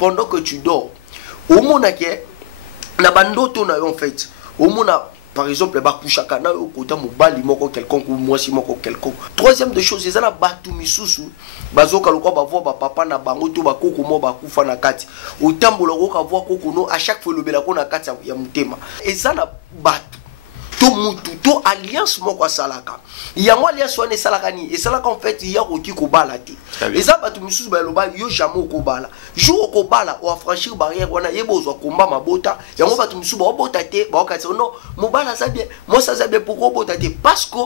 pendant que tu dors, au monde na bandoto na en fait, au monde par exemple bakouchaka na kota mobali moko quelconque ou mwasi moko quelconque. Troisième de chose, ezana batu misusu bazoka lokwa bavwa ba papa na bango to bakoko mo bakufa na kati. Otambola ko ka vwa koko no à chaque fois lobela ko na kati ya mutema. Ezana batu to mutu to alliance moko salaka. Yango alliance wana salaka ni esalaka en fait ya koki ko bala te. Eza batu misusu ba loba yo jamais ko bala. Jour ko bala o franchir barrière wana yebozwa komba mabota. Yango batu misusu ba bota te ba okatsa non mobala ça bien. Moi ça bien pourquoi bota te parce que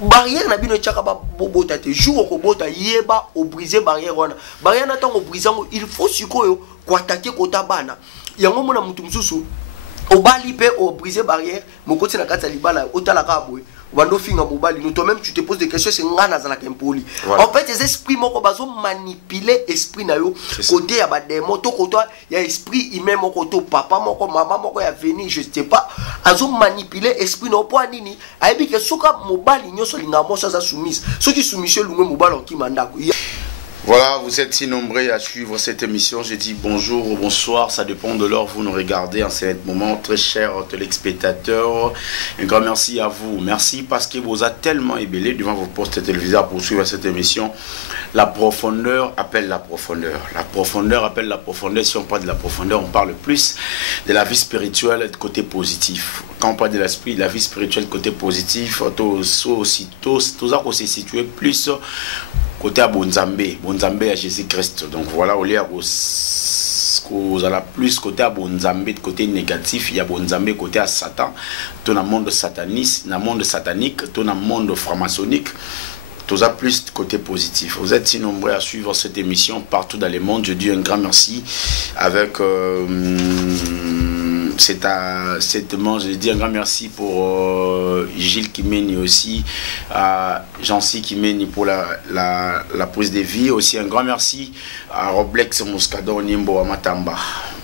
barrière na bino tchaka ba bota te. Jour ko bota yeba o briser barrière wana. Barrière na tango brisango il faut sikoyo ko attaquer kota bana. Yango mona mutu misusu au bali pe au briser barrière mon côté na kata libala otalaka boy wando finga mobali nous toi même tu te poses des questions c'est ngana za la kempoli en fait les esprits moko bazo manipuler esprit na yo côté ya ba démon to côté ya esprit humain moko to papa moko maman moko ya venir je sais pas azo manipuler esprit no po nini aibi ke soka mobali nyoso linga mosa za soumise soki soumission lungu mobali ki mandako. Voilà, vous êtes si nombreux à suivre cette émission. Je dis bonjour ou bonsoir, ça dépend de l'heure où vous nous regardez en ce moment. Très chers téléspectateurs, un grand merci à vous. Merci parce que vous êtes tellement ébellés devant vos postes téléviseurs pour suivre cette émission. La profondeur appelle la profondeur. La profondeur appelle la profondeur. Si on parle de la profondeur, on parle plus de la vie spirituelle de côté positif. Quand on parle de l'esprit, de la vie spirituelle côté positif, tout ça qu'on s'est situé plus côté à Bonzambé à Jésus-Christ. Donc voilà, au lieu vous allez plus côté à Bonzambé, côté négatif, il y a Bonzambé côté à Satan, tout dans le monde sataniste, dans le monde satanique, tout dans le monde franc-maçonnique, tout ça plus côté positif. Vous êtes si nombreux à suivre cette émission partout dans le monde. Je dis un grand merci avec je dis un grand merci pour Gilles Kimeni aussi, Jancy Kimeni pour la prise de vie, aussi un grand merci à Roblex Moscador Nimbo Amatamba,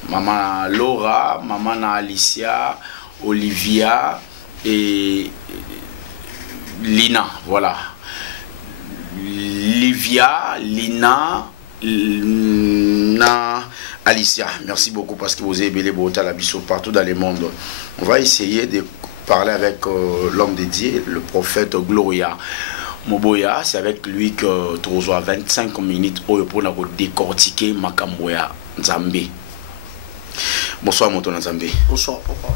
maman Laura, maman Alicia, Olivia et Lina, voilà. Livia, Lina, Alicia, merci beaucoup parce que vous avez belé Bota la Bissot partout dans le monde. On va essayer de parler avec l'homme dédié, le prophète Gloria Moboya. C'est avec lui que tu reçois 25 minutes pour décortiquer Makamboya Nzambe. Bonsoir mon Nzambe. Bonsoir papa.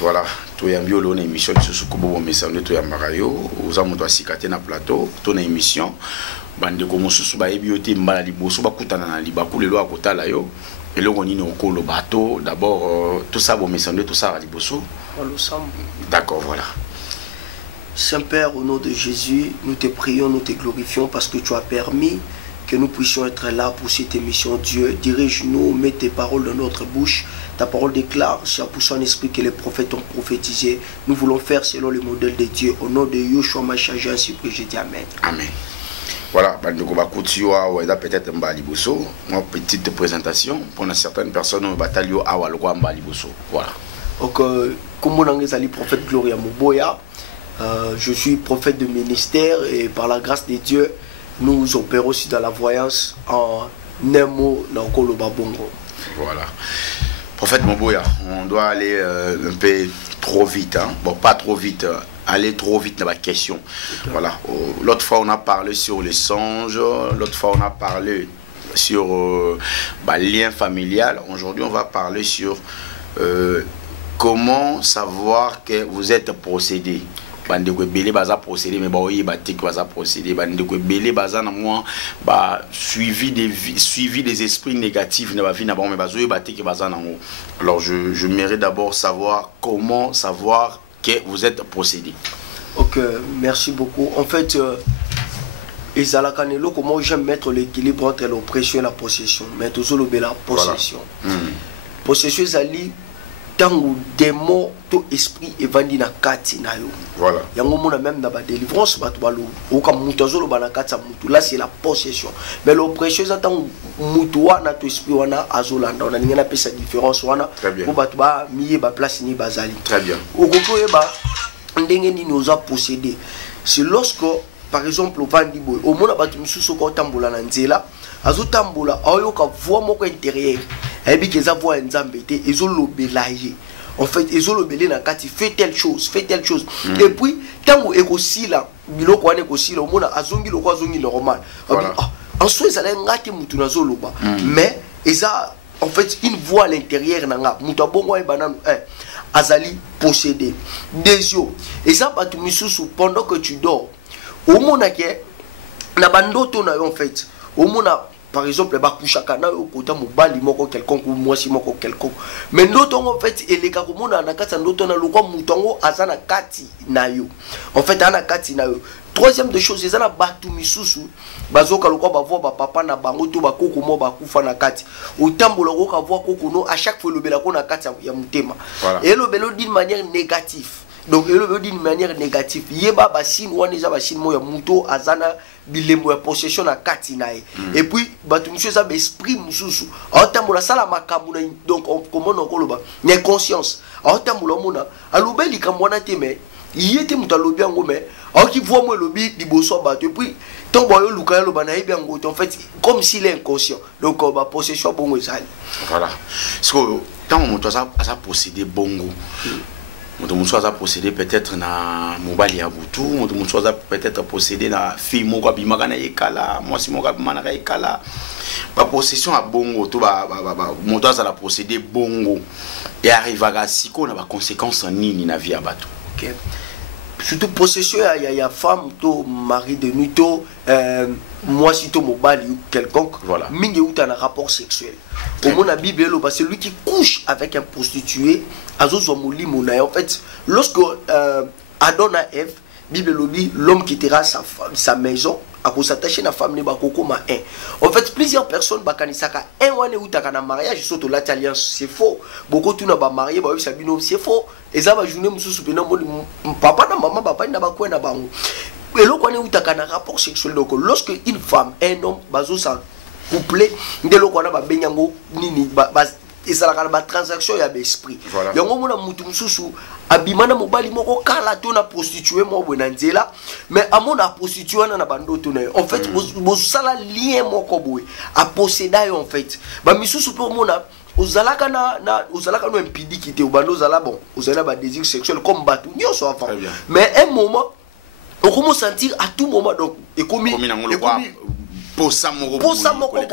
Voilà, tu as mis une émission de ce Kubo Messane, tu as Marayo, aux amours de Sikate na plateau, ton émission. Bande comme sous baébioté mbala liboso bakutana na libaku lelo akota la yo et le gonini okolo bateau d'abord tout ça bon messande tout ça à liboso d'accord. Voilà. Saint-Père, au nom de Jésus, nous te prions, nous te glorifions parce que tu as permis que nous puissions être là pour cette émission. Dieu, dirige-nous, mets tes paroles dans notre bouche. Ta parole déclare, c'est pour son esprit que les prophètes ont prophétisé. Nous voulons faire selon le modèle de Dieu. Au nom de Yeshua Mashiach, ainsi que je dis Amen. Amen. Voilà, peut-être Mbaliboso, une petite présentation pour certaines personnes au bataillon Awalwa Mbaliboso. Voilà. Donc, comme on a dit, prophète Gloria Moboya, je suis prophète de ministère et par la grâce de Dieu, nous opérons aussi dans la voyance en Nemo Naokolo Babongo. Voilà. Prophète Moboya, on doit aller un peu trop vite, hein? Bon, pas trop vite. Aller trop vite dans la question. Voilà. L'autre fois, on a parlé sur les songes. L'autre fois, on a parlé sur lien familial. Aujourd'hui, on va parler sur comment savoir que vous êtes procédé. Bande ko belé baza procédé mais ba oyi ba tek baza procédé bande ko belé baza na moi ba suivi des esprits négatifs na ba vie na ba mais bazo ba tek baza na ngo. Alors je mérite d'abord savoir comment savoir que vous êtes procédé. Ok, merci beaucoup. En fait, comment j'aime mettre l'équilibre entre l'oppression et la possession. Mais toujours la possession. Voilà. Possession, c'est tango démon to esprit evandi na kati na yo. Voilà. Yango mona même na ba délivrance ba to balo o ka mutazolo ba na kati mutu. Là c'est la possession. Mais l'oppression ça tango mutu wana to esprit wana azolanda on a ngena pesa différence wana ko ba to ba miye ba place ni bazali. Très bien. O ko eba ndenge ni nous a possédé. C'est lorsque par exemple au vandi boy au mona ba to misusu ko tambola na nzela azotambola ayo ka voix moko intérieur ayebi ke eza voix nzambe te ezolobela ye. En fait, ezolobele na kati fais telle chose. Et puis tango ekosila biloko wana ekosila omona azongi loko azongi normal. En soi ça ngati mutu na zoloba. Mais eza en fait une voix à l'intérieur nanga mutu abongo e bananu azali possédé. Deuxième, eza batu misusu pendant que tu dors. Omona ke na bandoto na yo en fait. Omona par exemple bakushaka na okota mobali moko quelconque ou mwasi moko quelconque, mais ndoto en fait eleka komona na kati ndoto na lokwa mutongo azana kati na yo en fait ana kati na yo. Troisième de choses ezana batu misusu bazoka lokwa bavoi ba papa na bango to bakoko mo bakufa na kati otambola ko ka voi koko no à chaque fois lobela ko na kati ya mutema et lobelo d'une manière négative. Donc il d'une manière négative yeba basine wana eza basine mo ya muto azana bilembo ya possession na kati nae. Et puis batu monsieur ça esprit mususu atambola sala makambo na donc comment on koloba ne conscience atambola mona alobeli kamwana te mais yete muto alobi yango mais qui voit moi lobi liboso bato et puis tombo yo luka lo bana yebi yango en fait comme s'il est inconscient donc ba possession bongo ezali. Voilà parce que tant muto ça posséder bongo Mon a possédé peut-être na mobile ya butu, mon a peut-être possédé na fille moko bimaka na yekala, moi si moko bimaka na yekala. Ba possession a bongo to mon a la possédé bongo et arrivera siko na ba conséquences nini na vie ya bato. OK. Surtout possession il y a femme to mari de nuit to moi si to mobile quelconque voilà mingi uta na rapport sexuel. Au monde la Bible c'est lui qui couche avec un prostitué azozo molimo na en fait lorsque Adam et Ève Bible dit l'homme quittera sa maison à cause s'attacher na femme ne ba kokoma un. En fait plusieurs personnes bakanisaka un wane utaka na mariage surtout l'alliance c'est faux. Beaucoup tout na ba marié ba ça bino c'est faux. Et ça va journée mususu pena papa na maman papa na ba kwena bango. Et lo kwane utaka na rapport sexuel donc lorsque une femme un homme bazo sa couplé ndelo kwana ba benyango nini et ça la transaction ya l'esprit. Yango mona mutu mususu abimana mobali moko kala to na prostituée mo bona nzela mais amona prostituée na bandoto na en fait bo sala lien moko boy a posséder en fait ba misusu pour mona ozalaka no impidiki te obando zala bon ozala ba désir sexuel comme batu nyoso avant mais un moment on commence à sentir à tout moment donc et comme pour ça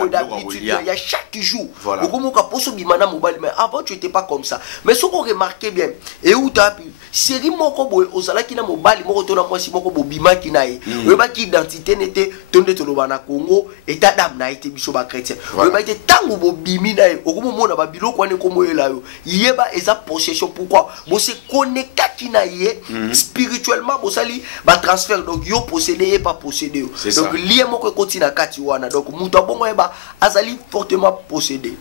d'habitude il y a chaque jour mais avant tu étais pas comme ça mais ce qu'on remarquait bien et où tu as pu série moko boy ozalaki na mobali moko to na mwasi moko bobima ki nae weba ki identité n'était tonde to lobana Congo état d'âme na été biso ba chrétien weba été tango bobimi nae okomo mona ba biloko ane komo ela yo yeba eza possession pourquoi bo se connecter ki nae spirituellement bo sali ba transfert donc yo posséder et pas posséder donc lien moko continue kati wana donc mutu abongo eba azali fortement possédé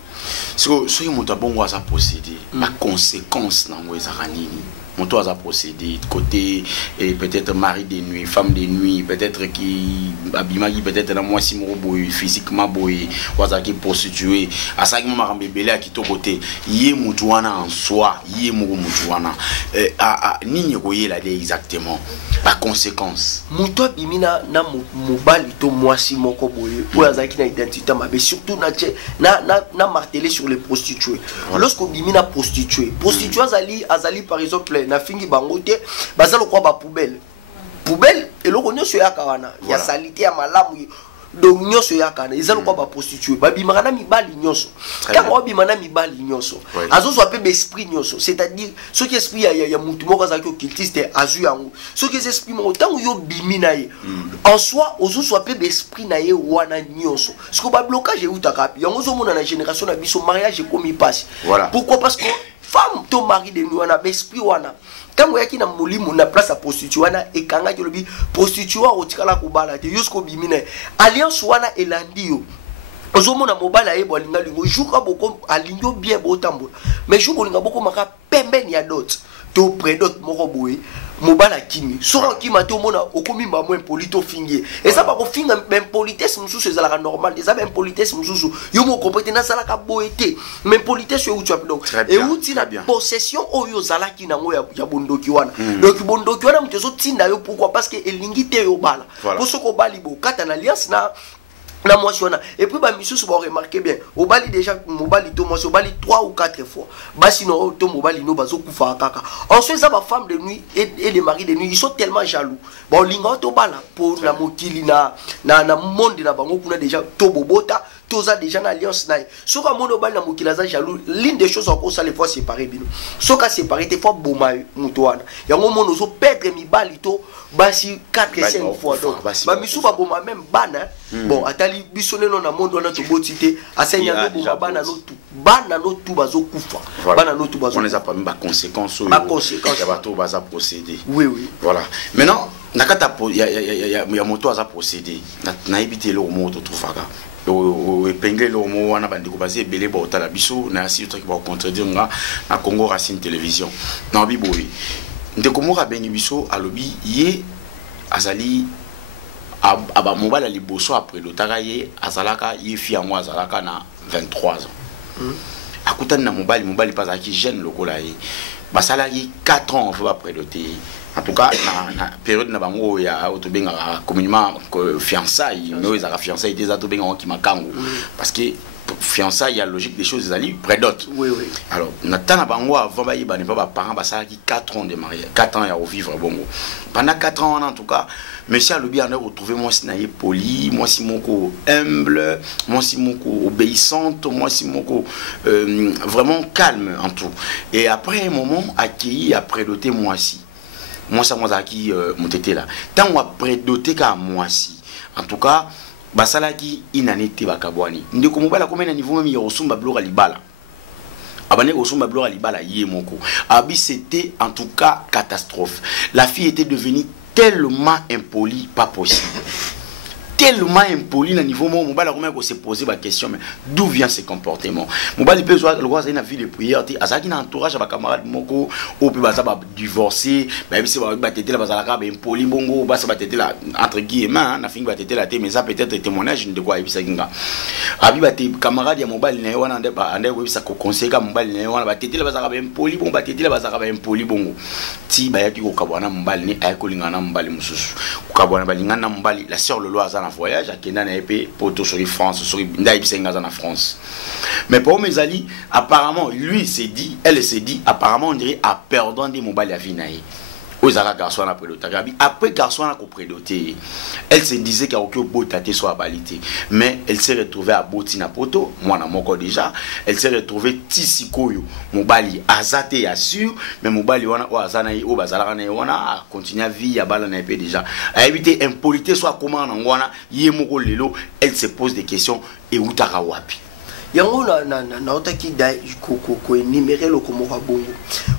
so mutu abongo aza possédé ma conséquence nango ezaka nini mutu aza possédé côté et peut-être mari de nuit femme de nuit peut-être qui abimaki peut-être na mwasi moko boy physiquement boy wazaki prostitué asaki mo makambe belé a kito côté yé mutu wana en soi yé moko mutu wana nini koyela exactement la conséquence mutu abimina na mobali to mwasi moko boy pour azaki na identité mais surtout na marteler sur les prostituées lorsqu'on bimina prostituée azali par exemple na fingi bangote bazalo kwa ba poubelle et loko nyoso ya kawana ya salité ya malamu donc nyoso ya kana izalo kwa ba prostituée babimaka na mibali nyoso kama babimana mibali nyoso azozo ape esprit nyoso c'est-à-dire ce qui esprit ya mutu moko azaki occultiste azu yango ce qui esprit mo tango yo bimina ye en soi ozozo ape esprit na ye wana nyoso ce que ba blocage utaka yango zo mona na génération na biso mariage comme il passe pourquoi parce que femme to mari de nous wana esprit wana tango yaki na molimo na place à prostituée wana ekanga ki lobi prostituée otikala kubala te yusko bimina alliance wana elandi yo ozomona mobile ayebo alinga lingo juka boko alingo bien botambola mais juko linga boko maka pembeni ya dot to predot moko boye mobile akimi soro kima to mona okomi ba mo impolito fingi et ça ba ko finga même politesse mususu ezala normal des même politesse mususu yo mo comprendre na sala ka boete même politesse yo tu as donc et où ti na possession oyo zala ki nango ya bondoki wana donc bondoki wana mtezo tinda yo pourquoi parce que elingi te yo bala pour ce ko bali bo kata na alliance na na moi si on a et puis ba misusu ba remarquer bien au bali déjà mobali to moi au bali 3 ou 4 fois ba sinon to mobali no bazo kufa kaka ensuite ça ba femme de nuit et les maris de nuit ils sont tellement jaloux bon linga to bala pour na mokili na monde na bango kuna déjà to bobota toza déjà na alliance na soka mono bali na mokili za jaloux l'une des choses encore ça les fois séparer bino soka séparer des fois boma mutoana yango mono zo perdre mi bali to basi 4 5 fois donc ba misu ba boma même bana bon atali bisone no na monde na to botité asenya no boma bana no tu bazo kufa bana no tu bazo on les a pas même ba conséquences ya bato baza procéder oui voilà maintenant nakata ya moto aza procéder na éviter le moto trufaka o epengele le mo wana bandiko basé belé ba otala biso na si truc ba contredire nga na Congo Racine Télévision na biboyi ndeko mo ka bengi biso alobi ye azali aba mobala liboso après lotaka ye azalaka ye fi yango azalaka na 23 ans akutani na mobali pas aki jeune lokola ye basala ye 4 ans va après loté en tout cas na période na bango ya otobenga communément fiançailles mais ils a fiançailles des atobenga qui makango parce que fiançailles il y a logique des choses ali prédote oui alors natana bango avant ba yeba ne pas parents basala ki 4 ans de mariage 4 ans ya vivre bongo pendant 4 ans en tout cas monsieur Alobi en a retrouvé moi si naïe poli, moi si moko humble, moi si moko obéissante, moi si moko vraiment calme en tout. Et après un moment accueilli après doté moi si. Moi ça moi qui mon tété là. Tant on après doté qu'à moi si. En tout cas, basala qui inanité bakabwani. Ndeko mobala comme un niveau même yosumba blora libala. Abane osumba blora libala yé moko. Abi c'était en tout cas catastrophe. La fille était devenue tellement impoli, pas possible. Tellement impoli à niveau mon mobile a se poser la question mais d'où vient ce comportement mobile peut le voir une vie de prière ti azaki na entourage ba camarade moko ou peut baza ba divorcer ba se ba tete la baza la impoli bongo ba se ba tete la entre guillemets na fin ba tete la mais ça peut-être témoignage de quoi ibisa kinga abi ba te camarade ya mobile na wana ande ba ande webisa ko conseiller ka mobile na wana ba tete la baza ba impoli bongo ba tete la baza ba impoli bongo ti ba yaki ko kabwana mobile ni ay ko lingana mobile mususu ko kabwana ba lingana mobile la sœur Lolo aza en voyage à Kenya na épée pour tout sur France sur en France mais pour mes alliés apparemment lui s'est dit elle s'est dit apparemment on dirait à perdant des mobiles à vinaï aux garçons après le tagabi après garçon a prédoté elle se disait qu'il y a aucun beau tâté soit balité mais elle s'est retrouvée à Botina Poto moi na moko déjà elle s'est retrouvée tisikoyo mobali azate assure mais mobali wana o azana o bazala na wana continuer vie ya bala na épée déjà à éviter impolité soit comment na wana yemoko lelo elle se pose des questions et utaka wapi yango na otaki da ko énumérer le komora bongo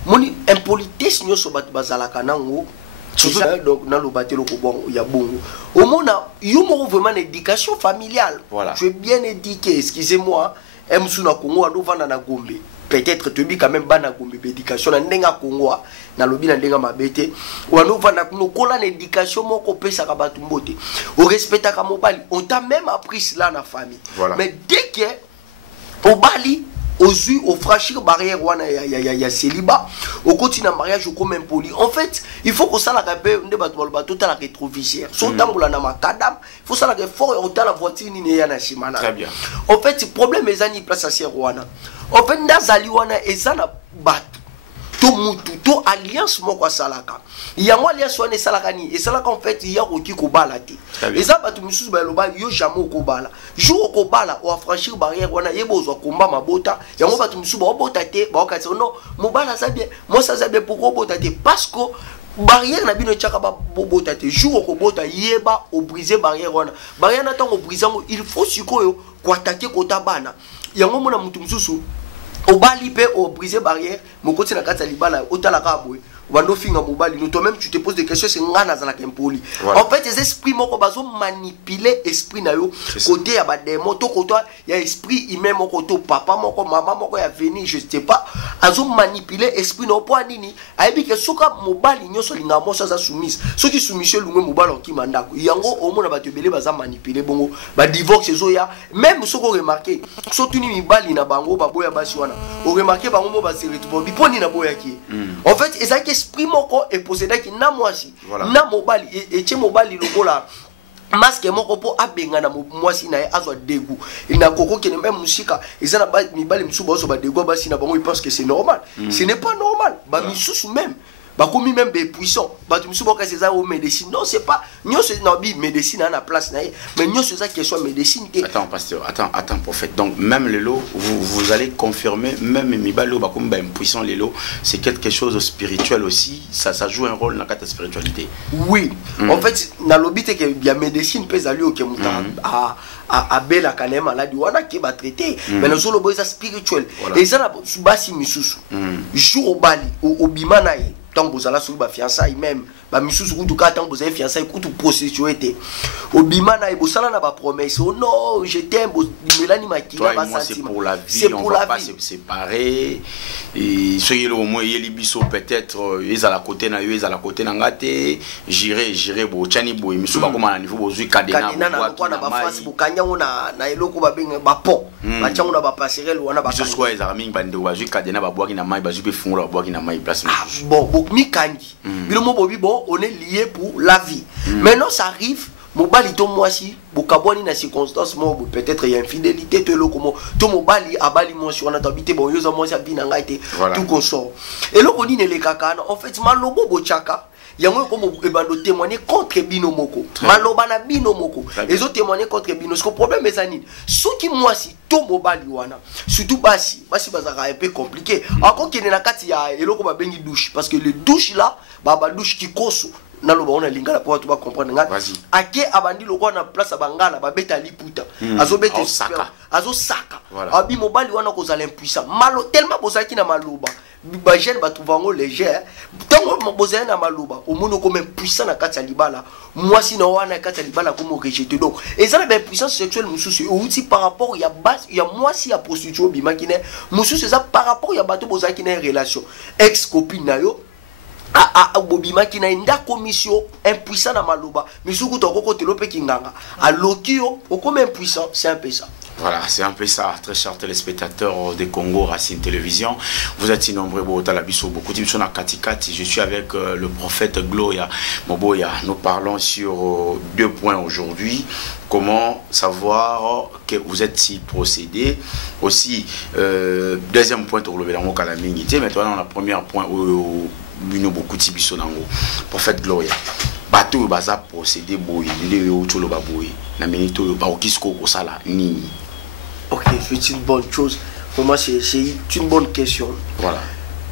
moni impolitesse nyoso bat bazalaka nango donc na lo batelo ko bon ya bongo au mona yumo vraiment éducation familiale voilà. Je vais bien éduquer excusez-moi emsuna Congo ando vanda na Gombe peut-être tu bi quand même bana Gombe éducation na ndenga Congo na lobi na ndenga mabete ando vanda kuno kola na éducation moko pesa ka batu mbote au respecta ka mobali on t'a même appris cela na famille voilà. Mais dès que au Bali, aux yeux, au franchir barrière, il y a célibat, au continent mariage, au commun poli. En fait, il faut que ça la rappelle, on débat le bateau, la rétroviseur. Son temps pour la namakadam, il faut ça la fort, on la voiture, ni na chimana. Très bien. En fait, le problème est qu'il place à Sierwana. En fait, dans Zaliwana, et ça na bat. To mutu, to alliance moko salaka. Il y a moi alliance wana salaka ni, et salaka en fait il y a ko ki ko bala te. Et ça batu mususu ba loba yo jamais ko bala. Jour ko bala o franchir barrière wana yebo zo komba mabota. Yango batu mususu ba bota te, ba ka non, mo bala ça bien. Moi ça bien pourquoi bota te parce que barrière na bino tchaka ba bota te. Jour ko bota yeba o briser barrière wana. Barrière na tango brisango, il faut sikoyo ko attaquer kota bana. Yango mona mutu mususu au bali pe au briser barrière mon côté na kata libala otala ka boy wando finga mobali nous toi-même tu te poses des questions c'est ngana za la kempoli en fait les esprits moko bazo manipuler esprit na yo côté ya ba démon to côté ya esprit humain moko to papa moko maman moko ya venir je sais pas azo manipuler esprit no po nini ayebi ke soka mobali nyoso linga mosa za soumise soki soumission lungu mobali ki mandako yango au mona ba te belé baza manipuler bongo ba divorce zo ya même soko remarquer soki ni mibali na bango ba boya basi wana o remarquer bango mo ba se retrouver biponi na boya ki en fait ezaki esprit moko et possédé qui na moi si na mobali et tche mobali lokola masque moko po abenga na mwasi na ye azwa dégoût il n'a koko qui ne même musika ils ana ba mibali msuba oso ba dégoût basi na bango ils pensent que c'est normal ce n'est pas normal ba misusu même ba komi même be puissant ba tu msuba ka c'est ça au médecine non c'est pas nyo c'est na bi médecine na place na ye mais nyo c'est ça question médecine que attends pasteur attends prophète donc même les lots vous allez confirmer même mibali ba komi ba puissant les lots c'est quelque chose de spirituel aussi ça joue un rôle dans la spiritualité oui en fait na lobité que bien médecine peut aller au kemuta à bela kana maladie wana qui va traiter mais nous solo boza spirituel et ça na basi misusu jour au bali au bimana ye tant vous allez sur ba fiançailles même ba misusu kutu ka tant vous avez fiançailles kutu prostituée au bimana ye bosala na ba promesse oh non je t'aime melani makila ba sentiment c'est pour la vie on va pas se séparer et soyez le moins yeli biso peut-être ils à la côté na ils à la côté na ngate j'irai bo chani bo misu ba koma na niveau bozui kadena bo na ba face bo kanya na eloko ba benga ba pont ba chango na ba passerelle wana ba biso soit ezara mingi bande bozui kadena ba boaki na mai bazui be fungola ba boaki na mai place bon mi kangi bilomo bobi bon on est lié pour la vie maintenant ça arrive mobali to mwasi bokabwani na circonstance mo peut-être il y a infidélité to lokomo to mobali abali mwasi wana tabité bon yoza mwasi abina ngaite tout consort et loko ni ne le kakana en fait malobo bochaka yango comme ebando témoigner contre bino moko maloba na bino moko les autres témoigner contre bino ce que problème est anine soki mwasi to mobali wana surtout basi bazaka un peu compliqué encore qu'il na kati ya eloko ba bengi douche parce que le douche là ba douche qui koso na loba on a lingala pour tu vas comprendre nga ake abandi loko na place bangala ba beta liputa azo beta azo saka abi mobali wana ko za l'impuissant malo tellement bozaki na maloba ba jeune ba trouvango léger tant bozana na maloba au monde comme impuissant na kati ya libala moi sinon wana kati ya libala comme rejeté donc et ça la puissance sexuelle mususu outi par rapport ya base ya moi si ya prostitution bimakine mususu ça par rapport ya bato bozaki na relation ex copine na yo bobima ki na inda commission impuissant na maloba misuku to koko telo pe kinganga alokio o comme impuissant c'est un peu ça. Voilà, c'est un peu ça, très chers téléspectateurs de Congo Racine Télévision. Vous êtes nombreux, beaucoup de personnes à Katikati. Je suis avec le prophète Gloria Moboya. Nous parlons sur 2 points aujourd'hui. Comment savoir que vous êtes si procédé. Aussi, deuxième point, maintenant, on a le premier point où nous beaucoup de personnes prophète Gloria. Bateau baza procédé boy, les autres le baboy. Na minute ba okisko ko sala ni. Ok, c'est une bonne chose. Pour moi, c'est une bonne question. Voilà.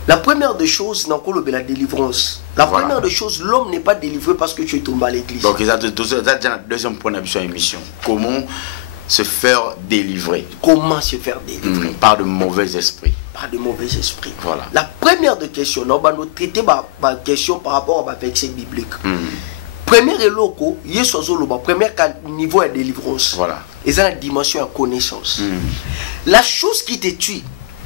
La première des choses, c'est la délivrance. La première des choses, l'homme n'est pas délivré parce que tu es tombé à l'église. Donc, ça déjà le deuxième point de l'émission. Comment se faire délivrer? Comment se faire délivrer? Par de mauvais esprits. Par de mauvais esprits. Voilà. La première des questions, on va nous traiter ma question par rapport à verset biblique. Premier eloko, premier niveau de délivrance. Voilà. Et ça la dimension de connaissance. La chose qui te tue,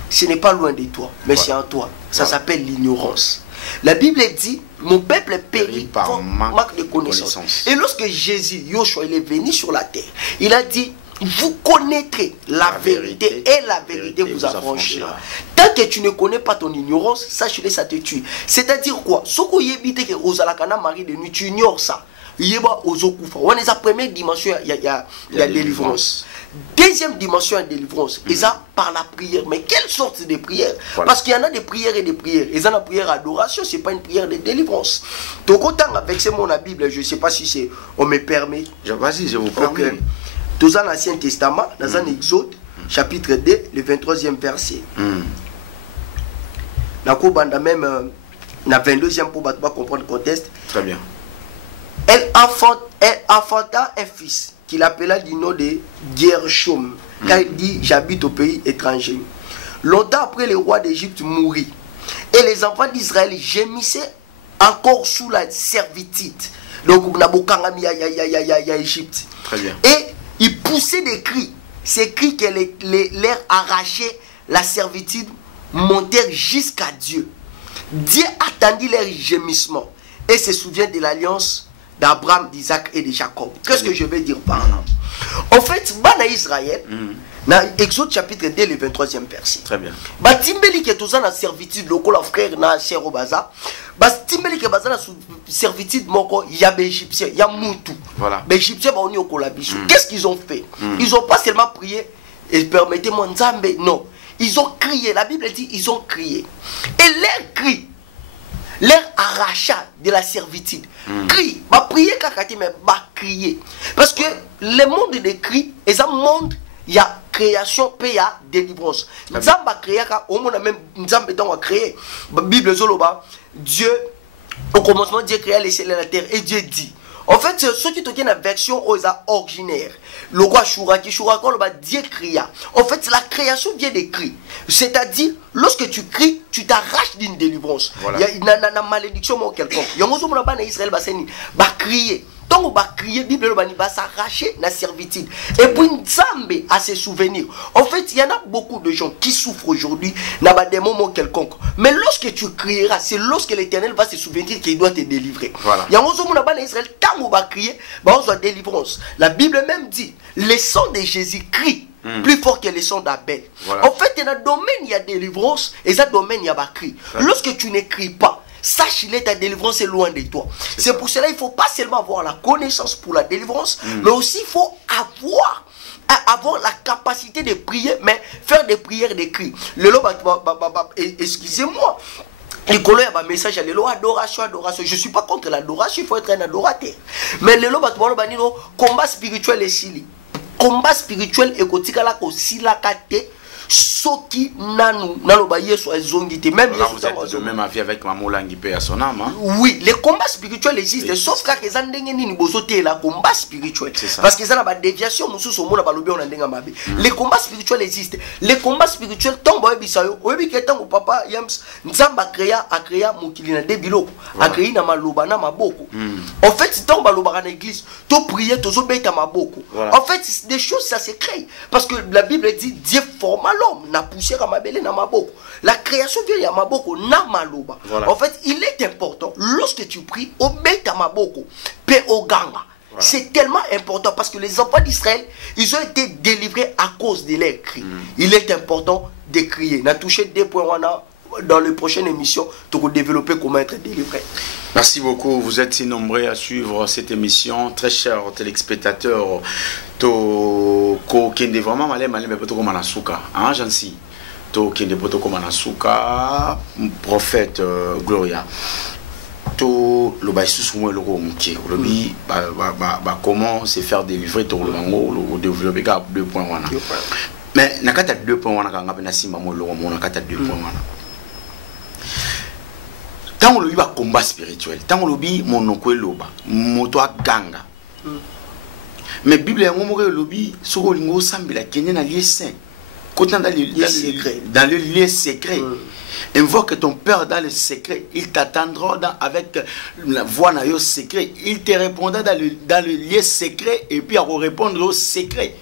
ce n'est pas loin de toi, mais c'est en toi. Ça s'appelle l'ignorance. La Bible dit, mon peuple périt par manque de connaissance. Et lorsque Jésus, Yoshua, il est venu sur la terre, il a dit, vous connaîtrez la vérité et la vérité vous affranchira. Tant que tu ne connais pas ton ignorance, sache-le, ça te tue. C'est-à-dire quoi? Ce que tu que Rosalakana Marie de nuit, tu ignores ça. Yeba ozokufa. On est la première dimension, il y a délivrance. Deuxième dimension de délivrance, et ça par la prière. Mais quelle sorte de prière? Parce qu'il y en a des prières et des prières. Et ça, la prière adoration, c'est pas une prière de délivrance. Donc autant avec ce mot la Bible, je ne sais pas si c'est, on me permet. Vas-y, je vous permets. Dans l'Ancien Testament, dans un Exode, chapitre 2, le 23e verset. Dans même, dans 22e pour comprendre le contexte. Très bien. Elle enfanta un fils qu'il appela du nom de Gershom, car il dit j'habite au pays étranger. Longtemps après, le roi d'Égypte mourut, et les enfants d'Israël gémissaient encore sous la servitude. Donc, on a Égypte. Très bien. Et ils poussaient des cris, ces cris que l'air arrachait, la servitude montèrent jusqu'à Dieu. Dieu attendit leur gémissement et se souvient de l'alliance d'Abraham, d'Isaac et de Jacob. Qu'est-ce que je vais dire par là? En fait, Bana Israël, dans Exode chapitre 2, le 23e verset. Très bien. Batimbeli qui est tous en servitude, le frère na cher au bazar. Batimbeli qui est basé sur servitude, il y a des Égyptiens, il y a Moutou. Voilà. Les Égyptiens vont au Kolabiso. Qu'est-ce qu'ils ont fait? Ils n'ont pas seulement prié et permettez-moi Nzambe, non. Ils ont crié, la Bible dit, ils ont crié. Et leur cri, leur arracha de la servitude. Cri, bah prier kakati, mais bah crier. Parce que le monde des cris, et un monde, il y a création, puis il y a délivrance. Nzamba créé, au monde même, Nzamba a créé. Bible Zoloba, Dieu, au commencement, Dieu créa les cieux et la terre, et Dieu dit. En fait, ceux qui ont la version aux originaire, le roi Chouraki, Dieu cria. En fait, la création vient des cris. C'est-à-dire, lorsque tu cries, tu t'arraches d'une délivrance. Voilà. Il y a une malédiction quelconque. Il y a un Israël qui va crier. Tant qu'on va crier, la Bible va s'arracher de la servitude. Et puis, Nzambe a ses souvenirs. En fait, il y en a beaucoup de gens qui souffrent aujourd'hui dans des moments quelconques. Mais lorsque tu crieras, c'est lorsque l'Éternel va se souvenir qu'il doit te délivrer. Voilà. Il y a un moment dans Israël, tant qu'on va crier, on va délivrance. La Bible même dit, le sang de Jésus crie plus fort que le sang d'Abel. Voilà. En fait, dans le domaine, il y a délivrance, et dans le domaine, il y a un cri. Lorsque tu ne cries pas, sache qu'il est ta délivrance est loin de toi. C'est pour cela qu'il ne faut pas seulement avoir la connaissance pour la délivrance, mais aussi il faut avoir la capacité de prier, mais faire des prières, des cris. Excusez-moi. Il y a un message à adoration, adoration. Je ne suis pas contre l'adoration, il faut être un adorateur. Mais le combat spirituel est si. Combat spirituel est aussi la kate. Soki nanu naloba yesu ezongite même là vous êtes de même avis avec Maman Languipé à son âme, hein? Oui, les combats spirituels existent, sauf que les andenge nini bozote la combat spirituel parce que ça na déviation mususu mona balobi on ndenga mabe. Les combats spirituels existent. Les combats spirituels tombo ebisayo oyebi ke tango papa Yams Nzamba a créé mokili na debilo a créé na maloba na maboko. En fait tant baloba na église to prier to zo beta maboko. En fait des choses ça se crée parce que la Bible dit Dieu forma l'homme n'a poussé à mabele na maboko. La création vient à maboko na maloba. En fait, il est important lorsque tu pries au beta maboko pe au ganga. C'est tellement important parce que les enfants d'Israël, ils ont été délivrés à cause de leurs cris. Il est important de crier. On a touché 2 points dans les prochaines émissions pour développer comment être délivré. Merci beaucoup. Vous êtes si nombreux à suivre cette émission. Très chers téléspectateurs, to ko kende vraiment malé mais poto ko manasuka hein jansi to kende poto ko manasuka prophète Gloria to lo ba susu mo lo ko mki lo bi ba comment se faire délivrer to lo bango lo développer ka 2 points wana mais nakata 2 points wana ka ngape na simba mo lo mo nakata 2 points wana tant lo bi ba combat spirituel tant lo bi monoko loba moto aganga. Mais Bible est un moment où lobby sur le lingo sambila kenya na lieu saint. Quand dans le lieu secret. Invoque ton père dans le secret, il t'attendra avec la voix na yo secret, il te répondra dans le lieu secret et puis à répondre au secret.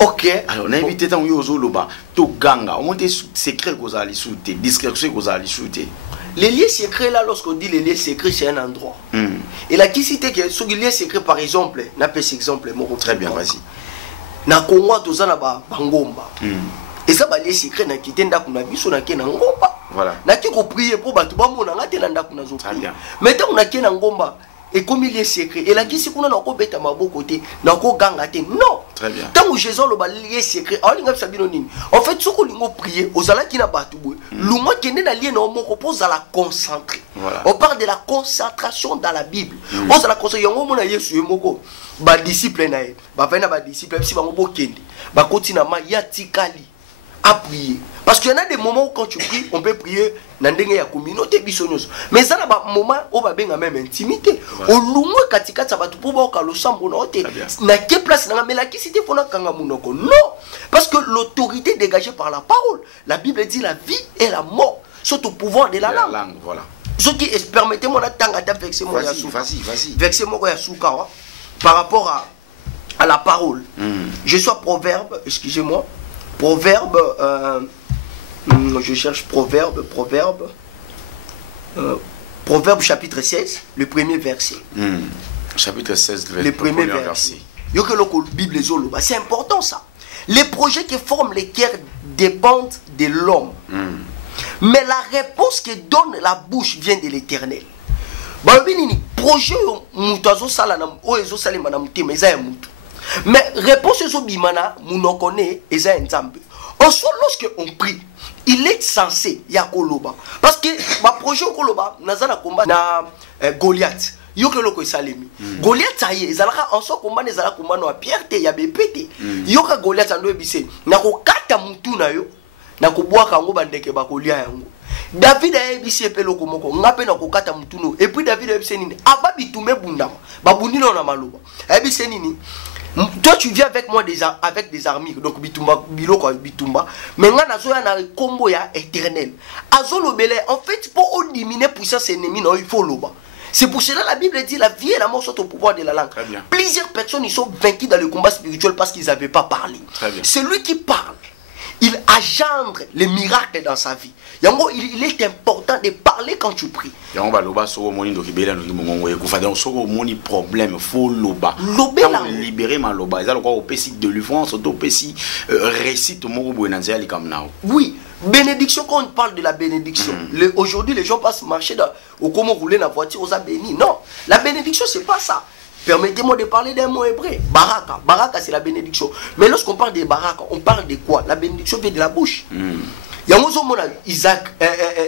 OK, alors on a invité dans yo zoloba to ganga, on monte secret que vous allez shooter, discrétion que vous allez shooter. Les lieux secrets là, lorsqu'on dit les lieux secrets, c'est un endroit. Et là, qui cite que sur les lieux secrets, par exemple, n'a pas cet exemple, très bien, vas-y. Na Congo, tous en a bangomba. Et ça, les lieux secrets, n'a quitté n'a biso n'a qu'un ngomba. Voilà. N'a qu'un prier pour battre bon n'a qu'un n'a zo. Très bien. Maintenant, on a qu'un ngomba. Et comme il est secret, et là, qui c'est qu'on a encore bête à ma beau côté, n'a encore gangate. Non. Très bien. Tant que Jésus le lié secret, en fait, ce qu'on a prié, aux ala qui n'a pas tout, le mot qui est dans lien, on propose à la concentrer. On parle de la concentration dans la Bible. On se la concentration, on a yesu moko, ba disciple na, ba vena ba disciple, si ba mobo kendi, ba continue ma yatikali à prier. Parce qu'il y en a des moments où quand tu pries, on peut prier dans la communauté bisognos. Mais ça, il y a des moments où on va bien même intimité. Au long katika ça va tout pouvoir que le sang monote. Na quelle place na mais la qui c'était fona kanga monoko. Non, parce que l'autorité dégagée par la parole. La Bible dit la vie et la mort sont au pouvoir de la langue. Voilà. Ce qui permettez-moi d'attendre verser mon vas-y. Verser mon yasuka par rapport à la parole. Je sois proverbe, excusez-moi. Proverbe, je cherche proverbe Proverbe chapitre 16, le premier verset. Chapitre 16, le premier verset. Bible, c'est important ça. Les projets qui forment les cœurs dépendent de l'homme. Mais la réponse que donne la bouche vient de l'Éternel. Projet mais réponse lorsque on prie, il est censé yakoloba parce que ma projet koloba nazana combat na Goliath. Yokeloko Salemi. Goliath ça y est, ezalaka en so combat ezalaka combat no Pierre te ya bepete. Yoka Goliath ando ebise na ko kata mutu na yo na ko bwaka ngo bandeke bakolia yango. David a ebise peloko moko ngape na ko kata mutu no. Et puis David a ebise nini? Aba bitume bundama. Babundi na maloba. Ebise nini? Toi tu viens avec moi avec des armées donc bitumba biloko bitumba mais nga nazo ya na combo ya éternel azolo belé en fait pour éliminer puissance ennemi non il faut loba. C'est pour cela la Bible dit la vie et la mort sont au pouvoir de la langue. Plusieurs personnes ils sont vaincus dans le combat spirituel parce qu'ils n'avaient pas parlé. Celui qui parle, il engendre les miracles dans sa vie. Il est important de parler quand tu pries. Oui, bénédiction, quand on parle de la bénédiction, aujourd'hui les gens passent marcher au comment rouler la voiture aux bénis. Non, la bénédiction c'est pas ça. Permettez-moi de parler d'un mot hébreu. Baraka. Baraka, c'est la bénédiction. Mais lorsqu'on parle de baraka, on parle de quoi? La bénédiction vient de la bouche. Il y a Isaac,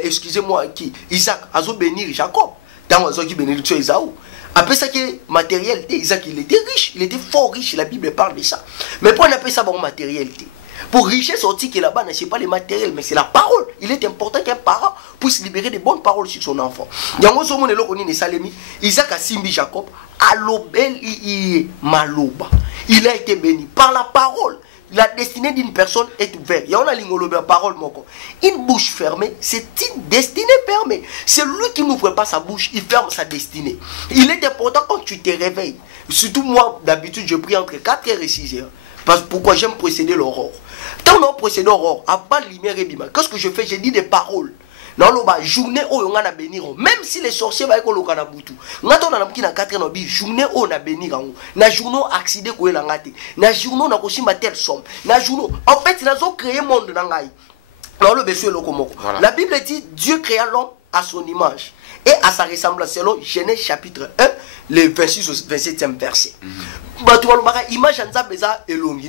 excusez-moi, qui Isaac a béni Jacob. Dans la bénédiction Isaou. Après ça, qui matérialité, Isaac, il était riche. Il était fort riche. La Bible parle de ça. Mais pourquoi on appelle ça bon matérialité? Pour richesse sortir qui est là-bas, ce n'est pas les matériels, mais c'est la parole. Il est important qu'un parent puisse libérer de bonnes paroles sur son enfant. Isaac a simbi Jacob, il a été béni par la parole. La destinée d'une personne est ouverte. Il y a une parole. Une bouche fermée, c'est une destinée fermée. C'est lui qui n'ouvre pas sa bouche, il ferme sa destinée. Il est important quand tu te réveilles. Surtout moi, d'habitude, je prie entre 4h et 6h. Parce pourquoi j'aime précéder l'aurore. Quand on précède l'aurore, à pas lumière et bima, qu'est-ce que je fais? J'ai dit des paroles. Dans la journée où on a bénir, même si les sorciers vont être là, on a 4 ans, journée où on a bénir, na journée accident où on a gâté, na journée on a aussi ma telle somme, na journée, en fait, ils ont créé monde dans la Bible dit Dieu créa l'homme à son image et à sa ressemblance selon Genèse chapitre 1, le 26 au 27e verset.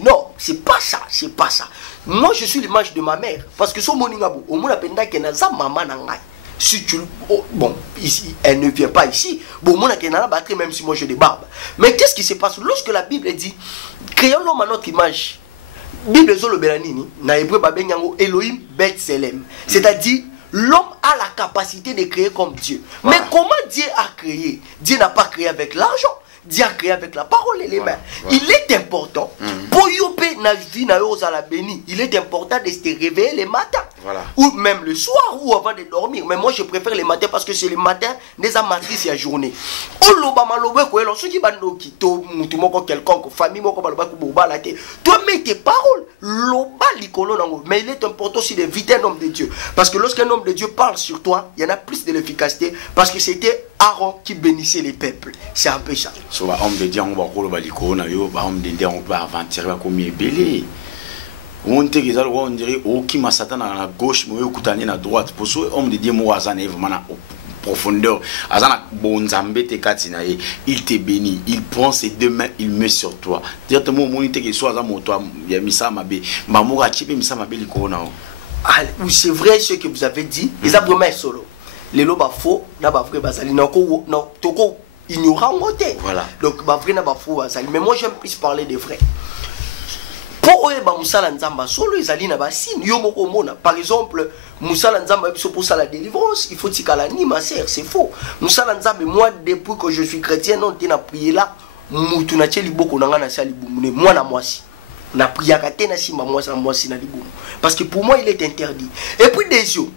Non, c'est pas ça, c'est pas ça. Moi je suis l'image de ma mère parce que son moningabo, au moins la que naza maman nangai. Si tu bon, ici, elle ne vient pas ici. Bon, moi même si moi j'ai des barbes. Mais qu'est-ce qui se passe lorsque la Bible dit créons l'homme à notre image? Bible zolo belanini na hébreu babenyango Elohim Bet Selem. C'est-à-dire l'homme a la capacité de créer comme Dieu. Mais comment Dieu a créé? Dieu n'a pas créé avec l'argent. Dieu a créé avec la parole et les mains. Il est important. Pour yope na vie na yo la béni, il est important de se réveiller les matins. Ou même le soir ou avant de dormir. Mais moi je préfère les matins parce que c'est les matins des amatrices et la journée. Quelconque famille toi mets tes paroles. Mais il est important aussi d'éviter un homme de Dieu. Parce que lorsqu'un homme de Dieu parle sur toi, il y en a plus de l'efficacité. Parce que c'était Aaron qui bénissait les peuples. C'est un peu ça. So homme de Dieu on va homme de Dieu on va aventurer comme belé. On dirait qui m'a Satan à la gauche mais écoutani à droite pour ce homme de Dieu moi azana vraiment profondeur azana bonzambe te katina il te bénit, il prend ses deux mains, il met sur toi. Directement monité que soit azama toi ya misa mabe mamoura chipe misa mabe likona. C'est vrai ce que vous avez dit, les abdomins solo. Les lots faux na ba vrai bazali non toko ignorant côté. Voilà. Donc ba vrai na ba faux bazali. Mais moi j'aime plus parler des vrais. Pour eux ba musala nzamba solo izali na ba signe yo moko mona. Par exemple, musala nzamba pour ça la délivrance, il faut tikala ni ma sœur, c'est faux. Musala nzamba moi depuis que je suis chrétien non tena prier là, mutu na tsheli boko nanga na sali bumune moi na mwasi. Na priaka tena si ma mwasi na mwasi na libumu. Parce que pour moi il est interdit. Et puis des yeux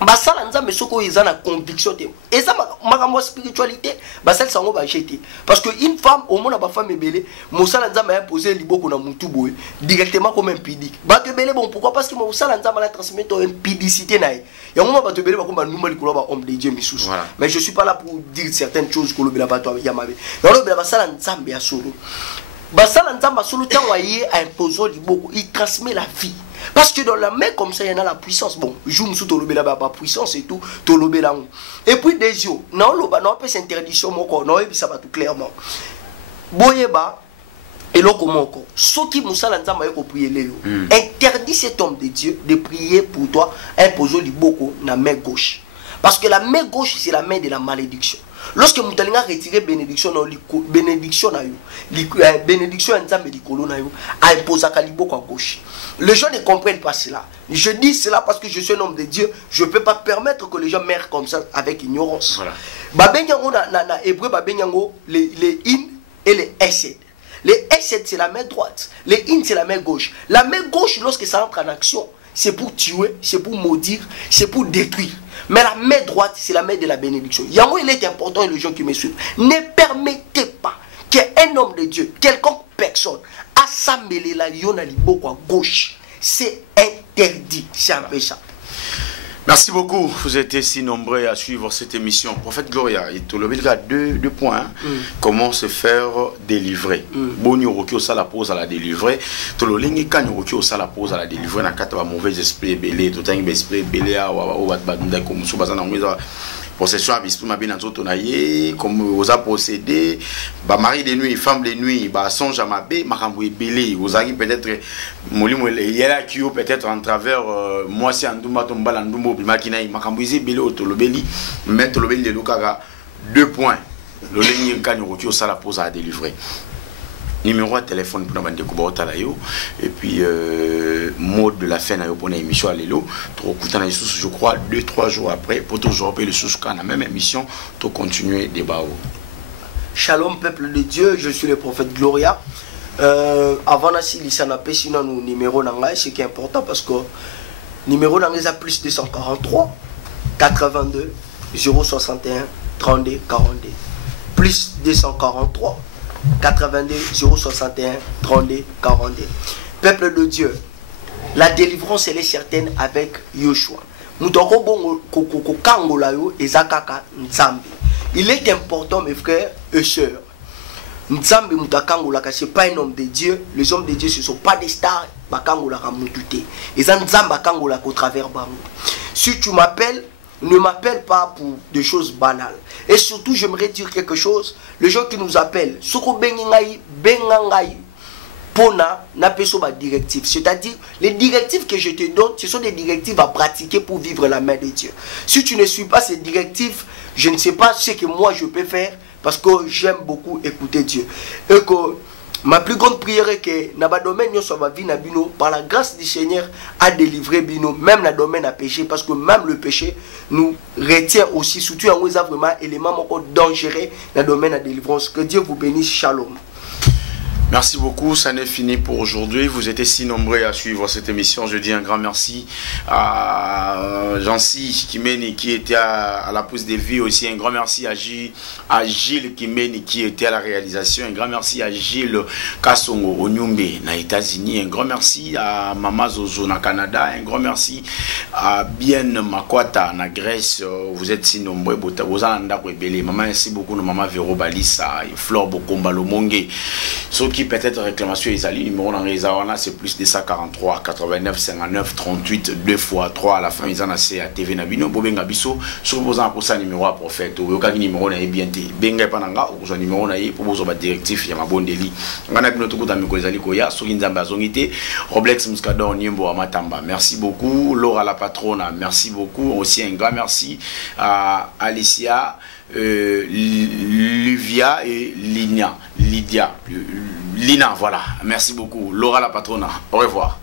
basala nzambe soko ils ont la conviction te et ça makambo spiritualité basala sango ba jeter parce que une femme au monde ba femme ebele mosala nzambe a imposé liboko na mutu boy directement comme impudique ba te belé bon pourquoi parce que mosala nzambe la transmettre impudicité na ya ngoma ba te belé ba komba numba likolo ba homme de Dieu misusu mais je suis pas là pour dire certaines choses que le bela ba to ya mabe dans le bela basala nzambe ya solo basala nzambe solo tango yé a imposé liboko il transmet la vie. Parce que dans la main comme ça, il y en a la puissance. Bon, je me suis dit la puissance et tout, et puis des yeux, non, non, pas cette interdiction, non, et puis ça va tout clairement. Boyeba, et là, comment encore, ceux qui moussa l'anzama yoko prier Léo, interdit cet homme de Dieu de prier pour toi, imposons lui beaucoup la main gauche. Parce que la main gauche, c'est la main de la malédiction. Lorsque nous allons retirer bénédiction dans bénédiction bénédiction ensemble de colonna a imposé à liboko à gauche. Les gens ne comprennent pas cela. Je dis cela parce que je suis un homme de Dieu. Je ne peux pas permettre que les gens meurent comme ça avec ignorance. Babenyango na hébreu babenyango les in et les essed. Les essed c'est la main droite. Les in c'est la main gauche. La main gauche lorsque ça entre en action, c'est pour tuer, c'est pour maudire, c'est pour détruire. Mais la main droite, c'est la main de la bénédiction. Yango, il est important, les gens qui me suivent. Ne permettez pas qu'un homme de Dieu, quelconque personne, assemble la yona liboko à gauche. C'est interdit. C'est un peu ça. Merci beaucoup. Vous êtes si nombreux à suivre cette émission. Prophète Gloria, il y a deux points. Comment se faire délivrer. Bon, il ça la pose à la délivrer. Tout le monde quand ça la pose à la délivrer. N'a qu'à mauvais esprit belé, tout un esprit belé à comme sous bazan en possession abisprit ma bien en comme vous a procédé. Bah mari de nuit, femme de nuit, bah songe à ma bé, ma rambouille belé. Vous avez peut-être il y a qui peut-être en travers moi c'est en douma tomba l'andumbo puis makina ma rambouille belé au tolobeli mettre le belé de Lukaga 2 points. Le ligne quand ça la pose à délivrer. Numéro de téléphone pour nous découvrir talayo et puis mode de la fin na yo pour émission à l'élo trop coûtant je crois 2-3 jours après pour toujours appeler le sous la même émission pour continuer débat. Shalom peuple de Dieu, je suis le prophète Gloria. Avant d'assis l'isanape sinon nous numéro nanga c'est qui est important parce que numéro nanga a plus 243 82 061 32 42 plus 243 82 061 32 42. Peuple de Dieu, la délivrance elle est certaine avec Yoshua. Il est important mes frères et sœurs. Nzambe mutakangola c'est pas un homme de Dieu. Les hommes de Dieu ce sont pas des stars. Bakangola ramutute. Et ça nzamba kangola qu'au travers bango. Si tu m'appelles, ne m'appelle pas pour des choses banales. Et surtout, j'aimerais dire quelque chose. Les gens qui nous appellent, soko bengingai, bengangai, pona, n'apeso ba directive. C'est-à-dire, les directives que je te donne, ce sont des directives à pratiquer pour vivre la main de Dieu. Si tu ne suis pas ces directives, je ne sais pas ce que moi je peux faire parce que j'aime beaucoup écouter Dieu. Et que ma plus grande prière est que dans le domaine par la grâce du Seigneur à délivrer bino même dans le domaine à péché parce que même le péché nous retient aussi surtout en vraiment élément encore dangereux dans le domaine à délivrance. Que Dieu vous bénisse. Shalom. Merci beaucoup, ça n'est fini pour aujourd'hui. Vous étiez si nombreux à suivre cette émission. Je dis un grand merci à Jancy Kimeni qui était à la pousse des vies aussi. Un grand merci à Gilles Kimeni qui était à la réalisation. Un grand merci à Gilles Kassongo au Nyumbe, aux États-Unis. Un grand merci à Mama Zozo na Canada. Un grand merci à Bien Makwata na Grèce. Vous êtes si nombreux. Vous avez Maman, merci beaucoup. Maman Véro Balissa, Flore Bokomba Lomonge. Ceux qui peut-être réclamation Isali, numéro dans les Awana, c'est plus de 143 89 59 38 2 fois 3 à la fin. Ils en ont assez à TV Nabino, Bobenga Bisso, sur vos pour ça numéro à prophète, ou aucun numéro n'a bien été. Benga Pananga, ou son numéro n'a pour vos directif, il y a ma bonne délit. On a notre coup d'amico Isali Koya, sur Inzamba Zongité, Roblex Muscador, Niembo Amatamba. Merci beaucoup. Laura la patrona, merci beaucoup. Aussi un grand merci à Alicia. Livia et Lydia, Lina, voilà. Merci beaucoup. Laura la patrona. Au revoir.